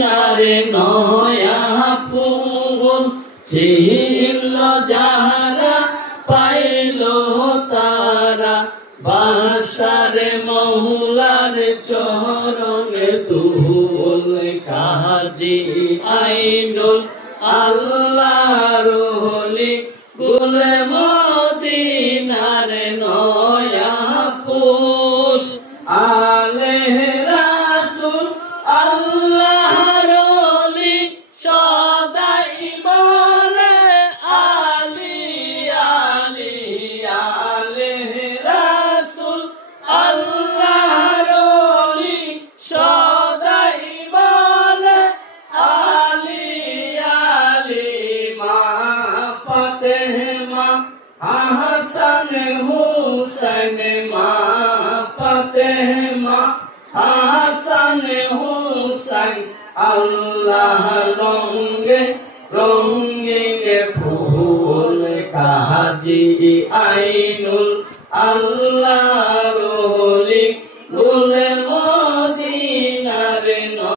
নারে নয়া ফুল ছিল যাহারা পাইল তারা বাসারে মৌলার চরণে দুল কাজী আইনুল আল্লাহর ওলি গুলে মদিনার নয়া ফুল আলে রাসূল আল্লাহর ওলি সদাই বলে আলী আলী আলে রাসূল আল্লাহর ওলি সদাই বলে আলী আলী মা ফাতেমা হাসান হুসাইন মা ফাতেমা হাসান হুসাইন আল্লাহ রঙ্গে রঙ্গে ফুল কাজী আইনুল আল্লাহর ওলি